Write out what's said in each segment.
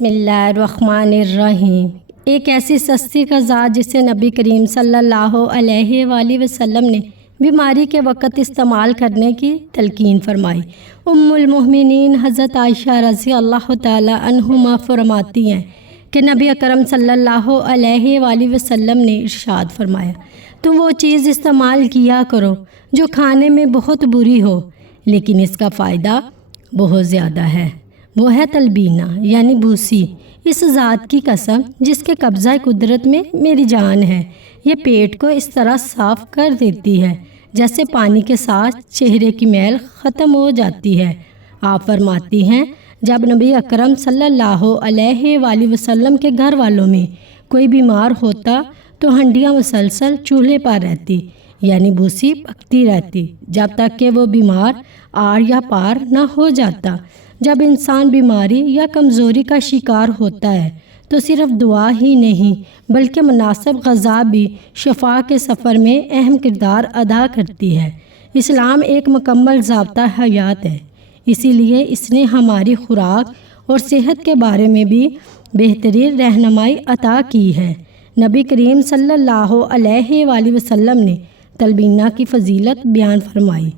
بسم اللہ الرحمن الرحیم۔ ایک ایسی سستی غذا جسے نبی کریم صلی اللہ علیہ وآلہ وسلم نے بیماری کے وقت استعمال کرنے کی تلقین فرمائی۔ ام المؤمنین حضرت عائشہ رضی اللہ تعالی عنہما فرماتی ہیں کہ نبی اکرم صلی اللہ علیہ وآلہ وسلم نے ارشاد فرمایا، تم وہ چیز استعمال کیا کرو جو کھانے میں بہت بری ہو لیکن اس کا فائدہ بہت زیادہ ہے، وہ ہے تلبینہ یعنی بوسی۔ اس ذات کی قسم جس کے قبضہ قدرت میں میری جان ہے، یہ پیٹ کو اس طرح صاف کر دیتی ہے جیسے پانی کے ساتھ چہرے کی میل ختم ہو جاتی ہے۔ آپ فرماتی ہیں، جب نبی اکرم صلی اللہ علیہ وآلہ وسلم کے گھر والوں میں کوئی بیمار ہوتا تو ہنڈیاں مسلسل چولہے پر رہتی یعنی بوسی پکتی رہتی جب تک کہ وہ بیمار آڑ یا پار نہ ہو جاتا۔ جب انسان بیماری یا کمزوری کا شکار ہوتا ہے تو صرف دعا ہی نہیں بلکہ مناسب غذا بھی شفا کے سفر میں اہم کردار ادا کرتی ہے۔ اسلام ایک مکمل ضابطہ حیات ہے، اسی لیے اس نے ہماری خوراک اور صحت کے بارے میں بھی بہترین رہنمائی عطا کی ہے۔ نبی کریم صلی اللہ علیہ وآلہ وسلم نے تلبینہ کی فضیلت بیان فرمائی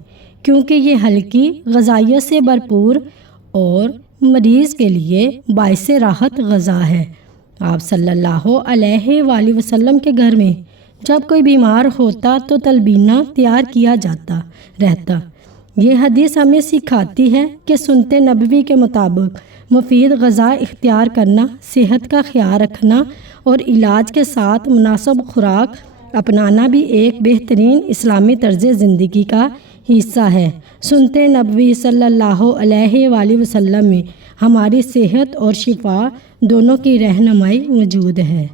کیونکہ یہ ہلکی غذائیت سے بھرپور اور مریض کے لیے باعث راحت غذا ہے۔ آپ صلی اللہ علیہ وآلہ وسلم کے گھر میں جب کوئی بیمار ہوتا تو تلبینہ تیار کیا جاتا رہتا۔ یہ حدیث ہمیں سکھاتی ہے کہ سنت نبوی کے مطابق مفید غذا اختیار کرنا، صحت کا خیال رکھنا اور علاج کے ساتھ مناسب خوراک اپنانا بھی ایک بہترین اسلامی طرز زندگی کا حصہ ہے۔ سنت نبوی صلی اللہ علیہ وآلہ وسلم میں ہماری صحت اور شفا دونوں کی رہنمائی موجود ہے۔